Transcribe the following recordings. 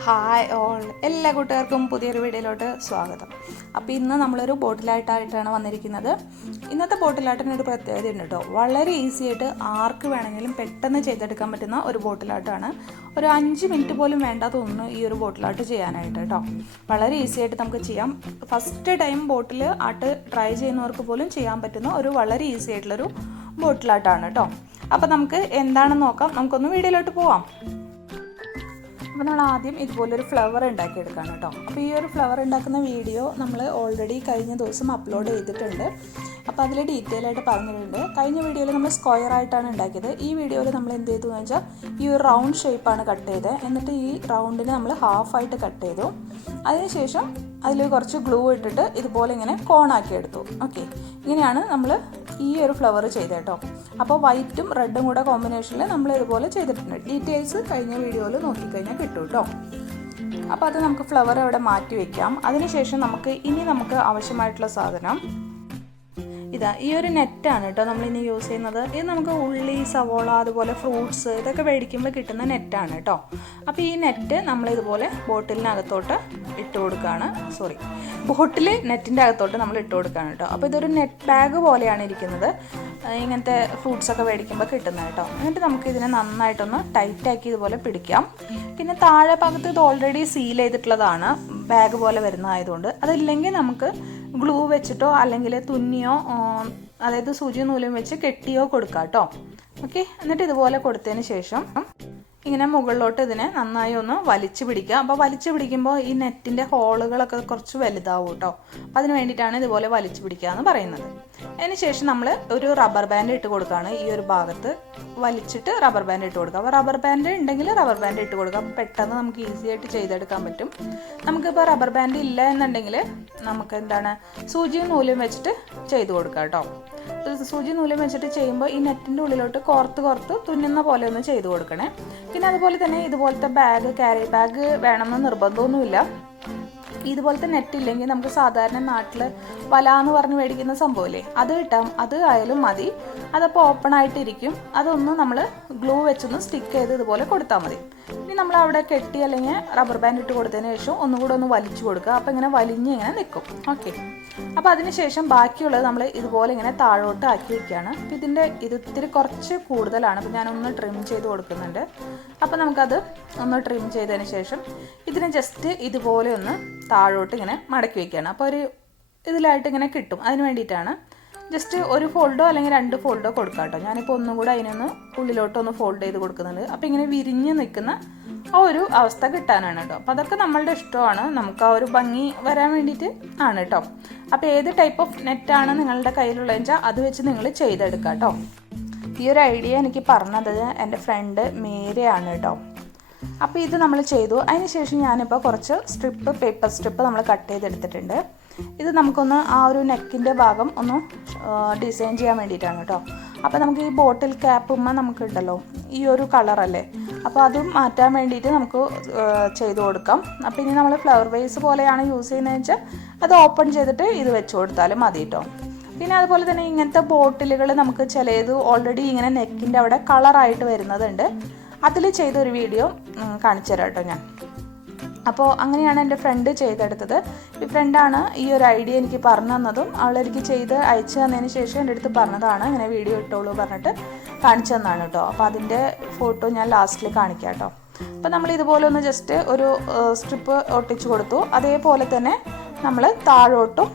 Hi all, എല്ലാ കൂട്ടുകാർക്കും പുതിയൊരു വീഡിയോയിലോട്ട് സ്വാഗതം. അപ്പോൾ ഇന്ന് നമ്മളൊരു ബോട്ടിലായിട്ടാണ് വന്നിരിക്കുന്നത്. ഇന്നത്തെ ബോട്ടിലാട്ടിനൊരു പ്രത്യേകത ഉണ്ട് കേട്ടോ. വളരെ ഈസി ആയിട്ട് ആർക്ക് വേണമെങ്കിലും പെട്ടെന്ന് ചെയ്തെടുക്കാൻ പറ്റുന്ന ഒരു ബോട്ടിലാട്ടാണ്. ഒരു 5 മിനിറ്റ് പോലും വേണ്ട തോന്നുന്നു ഈ ഒരു ബോട്ടിലാട്ട് ചെയ്യാനായിട്ട് കേട്ടോ. വളരെ ഈസി ആയിട്ട് നമുക്ക് ചെയ്യാം. ഫസ്റ്റ് ടൈം ബോട്ടിൽ ആട്ട് ട്രൈ ചെയ്യുന്നവർക്ക് പോലും ചെയ്യാൻ പറ്റുന്ന ഒരു വളരെ ഈസി ആയിട്ടുള്ളൊരു ബോട്ടിലാട്ടാണ് കേട്ടോ. അപ്പോൾ നമുക്ക് എന്താണെന്ന് നോക്കാം. നമുക്കൊന്ന് വീഡിയോയിലോട്ട് പോവാം. അപ്പോൾ നമ്മൾ ആദ്യം ഇതുപോലൊരു ഫ്ലവർ ഉണ്ടാക്കിയെടുക്കുകയാണ് കേട്ടോ. അപ്പോൾ ഈ ഒരു ഫ്ലവർ ഉണ്ടാക്കുന്ന വീഡിയോ നമ്മൾ ഓൾറെഡി കഴിഞ്ഞ ദിവസം അപ്ലോഡ് ചെയ്തിട്ടുണ്ട്. അപ്പോൾ അതിൽ ഡീറ്റെയിൽ ആയിട്ട് പറഞ്ഞിട്ടുണ്ട്. കഴിഞ്ഞ വീഡിയോയിൽ നമ്മൾ സ്ക്വയർ ആയിട്ടാണ് ഉണ്ടാക്കിയത്. ഈ വീഡിയോയിൽ നമ്മൾ എന്ത് ചെയ്തു എന്ന് വെച്ചാൽ ഈ ഒരു റൗണ്ട് ഷേപ്പാണ് കട്ട് ചെയ്തത്. എന്നിട്ട് ഈ റൗണ്ടിന് നമ്മൾ ഹാഫായിട്ട് കട്ട് ചെയ്തു. അതിനുശേഷം അതിൽ കുറച്ച് ഗ്ലൂ ഇട്ടിട്ട് ഇതുപോലെ ഇങ്ങനെ കോണാക്കി എടുത്തു. ഓക്കെ, ഇങ്ങനെയാണ് നമ്മൾ ഈ ഒരു ഫ്ലവർ ചെയ്തത് കേട്ടോ. അപ്പോൾ വൈറ്റും റെഡും കൂടെ കോമ്പിനേഷനിൽ നമ്മൾ ഇതുപോലെ ചെയ്തിട്ടുണ്ട്. ഡീറ്റെയിൽസ് കഴിഞ്ഞ വീഡിയോയിൽ നോക്കിക്കഴിഞ്ഞാൽ കിട്ടും കേട്ടോ. അപ്പോൾ അത് നമുക്ക് ഫ്ലവർ അവിടെ മാറ്റി വയ്ക്കാം. അതിനുശേഷം നമുക്ക് ആവശ്യമായിട്ടുള്ള സാധനം ഇതാ ഈ ഒരു നെറ്റാണ് കേട്ടോ നമ്മളിനി യൂസ് ചെയ്യുന്നത്. ഇത് നമുക്ക് ഉള്ളി, സവോള, അതുപോലെ ഫ്രൂട്ട്സ് ഇതൊക്കെ മേടിക്കുമ്പോൾ കിട്ടുന്ന നെറ്റാണ് കേട്ടോ. അപ്പോൾ ഈ നെറ്റ് നമ്മളിതുപോലെ ബോട്ടിലിനകത്തോട്ട് ഇട്ട് കൊടുക്കുകയാണ്. ബോട്ടിൽ നെറ്റിൻ്റെ അകത്തോട്ട് നമ്മൾ ഇട്ട് കൊടുക്കുകയാണ് കേട്ടോ. അപ്പോൾ ഇതൊരു നെറ്റ് ബാഗ് പോലെയാണ് ഇരിക്കുന്നത്. ഇങ്ങനത്തെ ഫ്രൂട്ട്സൊക്കെ മേടിക്കുമ്പോൾ കിട്ടുന്നത് കേട്ടോ. എന്നിട്ട് നമുക്ക് ഇതിനെ നന്നായിട്ടൊന്ന് ടൈറ്റാക്കി ഇതുപോലെ പിടിക്കാം. പിന്നെ താഴെ ഭാഗത്ത് ഇത് ഓൾറെഡി സീൽ ചെയ്തിട്ടുള്ളതാണ്, ബാഗ് പോലെ വരുന്നതായതുകൊണ്ട്. അതില്ലെങ്കിൽ നമുക്ക് ഗ്ലൂ വെച്ചിട്ടോ അല്ലെങ്കിൽ തുന്നിയോ, അതായത് സൂചി നൂലും വെച്ച് കെട്ടിയോ കൊടുക്കാം കേട്ടോ. ഓക്കെ, എന്നിട്ട് ഇതുപോലെ കൊടുത്തതിന് ശേഷം ഇങ്ങനെ മുകളിലോട്ട് ഇതിനെ നന്നായി ഒന്ന് വലിച്ചു പിടിക്കുക. അപ്പോൾ വലിച്ചു പിടിക്കുമ്പോൾ ഈ നെറ്റിൻ്റെ ഹോളുകളൊക്കെ കുറച്ച് വലുതാവും കേട്ടോ. അപ്പോൾ അതിന് വേണ്ടിയിട്ടാണ് ഇതുപോലെ വലിച്ചു പിടിക്കുക എന്ന് പറയുന്നത്. അതിന് ശേഷം നമ്മൾ ഒരു റബ്ബർ ബാൻഡ് ഇട്ട് കൊടുക്കുകയാണ്. ഈ ഒരു ഭാഗത്ത് വലിച്ചിട്ട് റബ്ബർ ബാൻഡ് ഇട്ട് കൊടുക്കുക. അപ്പോൾ റബ്ബർ ബാൻഡ് ഉണ്ടെങ്കിൽ റബ്ബർ ബാൻഡ് ഇട്ട് കൊടുക്കുക. അപ്പോൾ പെട്ടെന്ന് നമുക്ക് ഈസി ആയിട്ട് ചെയ്തെടുക്കാൻ പറ്റും. നമുക്കിപ്പോൾ റബ്ബർ ബാൻഡ് ഇല്ല എന്നുണ്ടെങ്കിൽ നമുക്ക് സൂചിയും നൂലും വെച്ചിട്ട് ചെയ്ത് കൊടുക്കാം കേട്ടോ. സൂചി നൂലും വെച്ചിട്ട് ചെയ്യുമ്പോൾ ഈ നെറ്റിൻ്റെ ഉള്ളിലോട്ട് കോർത്ത് തുന്നുന്ന പോലെ ഒന്ന് ചെയ്ത് കൊടുക്കണേ. പിന്നെ അതുപോലെ തന്നെ ഇതുപോലത്തെ ക്യാരി ബാഗ് വേണമെന്ന് നിർബന്ധമൊന്നുമില്ല. ഇതുപോലത്തെ നെറ്റ് ഇല്ലെങ്കിൽ നമുക്ക് സാധാരണ നാട്ടിൽ വല എന്ന് പറഞ്ഞ് മേടിക്കുന്ന സംഭവമില്ലേ, അത് ആയാലും മതി. അതപ്പോൾ ഓപ്പൺ ആയിട്ടിരിക്കും. അതൊന്ന് നമ്മൾ ഗ്ലൂ വെച്ചൊന്ന് സ്റ്റിക്ക് ചെയ്ത് ഇതുപോലെ കൊടുത്താൽ മതി. ഇനി നമ്മൾ അവിടെ കെട്ടി അല്ലെങ്കിൽ റബ്ബർ ബാൻഡ് ഇട്ട് കൊടുത്തതിന് ശേഷം ഒന്നുകൂടെ ഒന്ന് വലിച്ചു കൊടുക്കുക. അപ്പോൾ ഇങ്ങനെ ഇങ്ങനെ നിൽക്കും. ഓക്കെ, അപ്പോൾ അതിനുശേഷം ബാക്കിയുള്ളത് നമ്മൾ ഇതുപോലെ ഇങ്ങനെ താഴോട്ട് ആക്കി വയ്ക്കുകയാണ്. അപ്പോൾ ഇത് ഇത്തിരി കുറച്ച് കൂടുതലാണ്. അപ്പോൾ ഞാനൊന്ന് ട്രിം ചെയ്ത് കൊടുക്കുന്നുണ്ട്. അപ്പോൾ നമുക്കത് ഒന്ന് ട്രിം ചെയ്തതിന് ശേഷം ഇതിനെ ജസ്റ്റ് ഇതുപോലെ ഒന്ന് താഴോട്ട് ഇങ്ങനെ മടക്കി വയ്ക്കുകയാണ്. അപ്പോൾ ഒരു ഇതിലായിട്ട് ഇങ്ങനെ കിട്ടും. അതിന് വേണ്ടിയിട്ടാണ് ജസ്റ്റ് ഒരു ഫോൾഡോ അല്ലെങ്കിൽ 2 ഫോൾഡോ കൊടുക്കാം കേട്ടോ. ഞാനിപ്പോൾ ഒന്നും കൂടെ അതിനൊന്ന് ഉള്ളിലോട്ടൊന്ന് ഫോൾഡ് ചെയ്ത് കൊടുക്കുന്നുണ്ട്. അപ്പോൾ ഇങ്ങനെ വിരിഞ്ഞ് നിൽക്കുന്ന ആ ഒരു അവസ്ഥ കിട്ടാനാണ് കേട്ടോ. അപ്പോൾ അതൊക്കെ നമ്മളുടെ ഇഷ്ടമാണ്. നമുക്ക് ആ ഒരു ഭംഗി വരാൻ വേണ്ടിയിട്ട് ആണ് കേട്ടോ. അപ്പോൾ ഏത് ടൈപ്പ് ഓഫ് നെറ്റാണ് നിങ്ങളുടെ കയ്യിലുള്ളതെന്ന് വെച്ചാൽ അത് വെച്ച് നിങ്ങൾ ചെയ്തെടുക്കാം കേട്ടോ. ഈ ഒരു ഐഡിയ എനിക്ക് പറഞ്ഞത് എൻ്റെ ഫ്രണ്ട് മേരയാണ് കേട്ടോ. അപ്പോൾ ഇത് നമ്മൾ ചെയ്തു. അതിന് ശേഷം ഞാനിപ്പോൾ കുറച്ച് പേപ്പർ സ്ട്രിപ്പ് നമ്മൾ കട്ട് ചെയ്തെടുത്തിട്ടുണ്ട്. ഇത് നമുക്കൊന്ന് ആ ഒരു നെക്കിൻ്റെ ഭാഗം ഒന്ന് ഡിസൈൻ ചെയ്യാൻ വേണ്ടിയിട്ടാണ് കേട്ടോ. അപ്പോൾ നമുക്ക് ഈ ബോട്ടിൽ ക്യാപ്പുമ്മ നമുക്കുണ്ടല്ലോ ഈ ഒരു കളറല്ലേ, അപ്പോൾ അതും മാറ്റാൻ വേണ്ടിയിട്ട് നമുക്ക് ചെയ്ത് കൊടുക്കാം. അപ്പോൾ ഇനി നമ്മൾ ഫ്ലവർ വേസ് പോലെയാണ് യൂസ് ചെയ്യുന്നതെന്ന് വെച്ചാൽ അത് ഓപ്പൺ ചെയ്തിട്ട് ഇത് വെച്ച് കൊടുത്താലും മതി കേട്ടോ. പിന്നെ അതുപോലെ തന്നെ ഇങ്ങനത്തെ ബോട്ടിലുകൾ നമുക്ക് ചിലത് ഓൾറെഡി ഇങ്ങനെ നെക്കിൻ്റെ അവിടെ കളറായിട്ട് വരുന്നതുണ്ട്. അതിൽ ചെയ്തൊരു വീഡിയോ കാണിച്ചു തരാം കേട്ടോ ഞാൻ. അപ്പോൾ അങ്ങനെയാണ് എൻ്റെ ഫ്രണ്ട് ചെയ്തെടുത്തത്. ഈ ഫ്രണ്ടാണ് ഈ ഒരു ഐഡിയ എനിക്ക് പറഞ്ഞു തന്നതും അവളെനിക്ക് ചെയ്ത് അയച്ചു തന്നതിന് ശേഷം എൻ്റെ അടുത്ത് പറഞ്ഞതാണ് ഇങ്ങനെ വീഡിയോ ഇട്ടോളൂ പറഞ്ഞിട്ട് കാണിച്ചു തന്നാണ് കേട്ടോ. അപ്പോൾ അതിൻ്റെ ഫോട്ടോ ഞാൻ ലാസ്റ്റിൽ കാണിക്കാം കേട്ടോ. അപ്പോൾ നമ്മൾ ഇതുപോലെ ഒന്ന് ജസ്റ്റ് ഒരു സ്ട്രിപ്പ് ഒട്ടിച്ചു കൊടുത്തു. അതേപോലെ തന്നെ നമ്മൾ താഴോട്ടും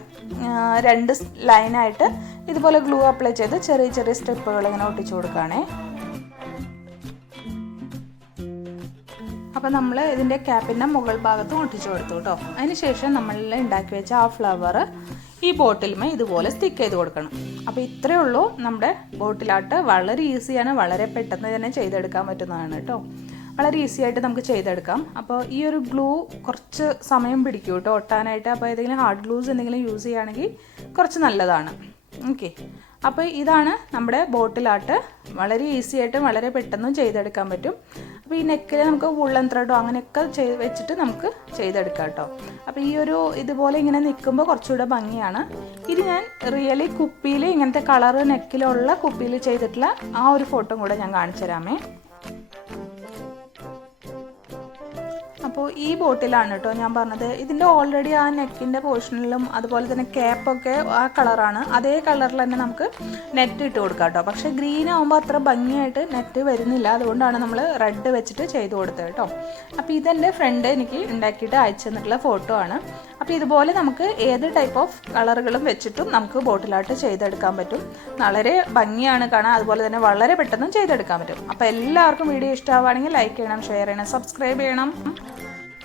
2 ലൈനായിട്ട് ഇതുപോലെ ഗ്ലൂ അപ്ലൈ ചെയ്ത് ചെറിയ സ്ട്രിപ്പുകൾ ഇങ്ങനെ ഒട്ടിച്ചു കൊടുക്കുകയാണേ. അപ്പോൾ നമ്മൾ ഇതിൻ്റെ ക്യാപ്പിൻ്റെ മുകൾ ഭാഗത്തും ഒട്ടിച്ചു കൊടുത്തു കേട്ടോ. അതിന് ശേഷം നമ്മൾ ഉണ്ടാക്കി വെച്ച ആ ഫ്ലവർ ഈ ബോട്ടിലുമേ ഇതുപോലെ സ്റ്റിക്ക് ചെയ്ത് കൊടുക്കണം. അപ്പോൾ ഇത്രയേ ഉള്ളൂ നമ്മുടെ ബോട്ടിലാട്ട്. വളരെ ഈസിയാണ്, വളരെ പെട്ടെന്ന് തന്നെ ചെയ്തെടുക്കാൻ പറ്റുന്നതാണ് കേട്ടോ. വളരെ ഈസി ആയിട്ട് നമുക്ക് ചെയ്തെടുക്കാം. അപ്പോൾ ഈ ഒരു ഗ്ലൂ കുറച്ച് സമയം പിടിക്കും കേട്ടോ ഒട്ടാനായിട്ട്. അപ്പോൾ ഏതെങ്കിലും ഹാർഡ് ഗ്ലൂസ് എന്തെങ്കിലും യൂസ് ചെയ്യുകയാണെങ്കിൽ കുറച്ച് നല്ലതാണ്. ഓക്കെ, അപ്പോൾ ഇതാണ് നമ്മുടെ ബോട്ടിലാട്ട്. വളരെ ഈസി ആയിട്ട് വളരെ പെട്ടെന്ന് ചെയ്തെടുക്കാൻ പറ്റും. അപ്പോൾ ഈ നെക്കിൽ നമുക്ക് വുള്ളൻ ത്രെഡോ അങ്ങനെയൊക്കെ വെച്ചിട്ട് നമുക്ക് ചെയ്തെടുക്കാം കേട്ടോ. അപ്പോൾ ഈ ഒരു ഇതുപോലെ ഇങ്ങനെ നിൽക്കുമ്പോൾ കുറച്ചുകൂടെ ഭംഗിയാണ്. ഇത് ഞാൻ റിയലി കുപ്പിയിൽ ഇങ്ങനത്തെ കളറ് നെക്കിലുള്ള കുപ്പിയിൽ ചെയ്തിട്ടുള്ള ആ ഒരു ഫോട്ടോ കൂടെ ഞാൻ കാണിച്ചു തരാമേ. അപ്പോൾ ഈ ബോട്ടിലാണ് കേട്ടോ ഞാൻ പറഞ്ഞത്. ഇതിൻ്റെ ഓൾറെഡി ആ നെക്കിൻ്റെ പോർഷനിലും അതുപോലെ തന്നെ ക്യാപ്പൊക്കെ ആ കളറാണ്. അതേ കളറിൽ തന്നെ നമുക്ക് നെറ്റ് ഇട്ട് കൊടുക്കാം കേട്ടോ. പക്ഷേ ഗ്രീൻ ആകുമ്പോൾ അത്ര ഭംഗിയായിട്ട് നെറ്റ് വരുന്നില്ല. അതുകൊണ്ടാണ് നമ്മൾ റെഡ് വെച്ചിട്ട് ചെയ്ത് കൊടുത്തത് കേട്ടോ. അപ്പോൾ ഇതെൻ്റെ ഫ്രണ്ട് എനിക്ക് ഉണ്ടാക്കിയിട്ട് അയച്ചു തന്നിട്ടുള്ള ഫോട്ടോ ആണ്. അപ്പോൾ ഇതുപോലെ നമുക്ക് ഏത് ടൈപ്പ് ഓഫ് കളറുകളും വെച്ചിട്ടും നമുക്ക് ബോട്ടിലായിട്ട് ചെയ്തെടുക്കാൻ പറ്റും. വളരെ ഭംഗിയാണ് കാണാൻ, അതുപോലെ തന്നെ വളരെ പെട്ടെന്ന് ചെയ്തെടുക്കാൻ പറ്റും. അപ്പോൾ എല്ലാവർക്കും വീഡിയോ ഇഷ്ടമാവുകയാണെങ്കിൽ ലൈക്ക് ചെയ്യണം, ഷെയർ ചെയ്യണം, സബ്സ്ക്രൈബ് ചെയ്യണം.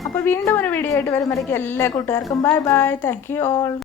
അപ്പോൾ വീണ്ടും ഒരു വീഡിയോ ആയിട്ട് വരുമ്പോഴേക്കും എല്ലാ കൂട്ടുകാർക്കും bye bye. Thank you all.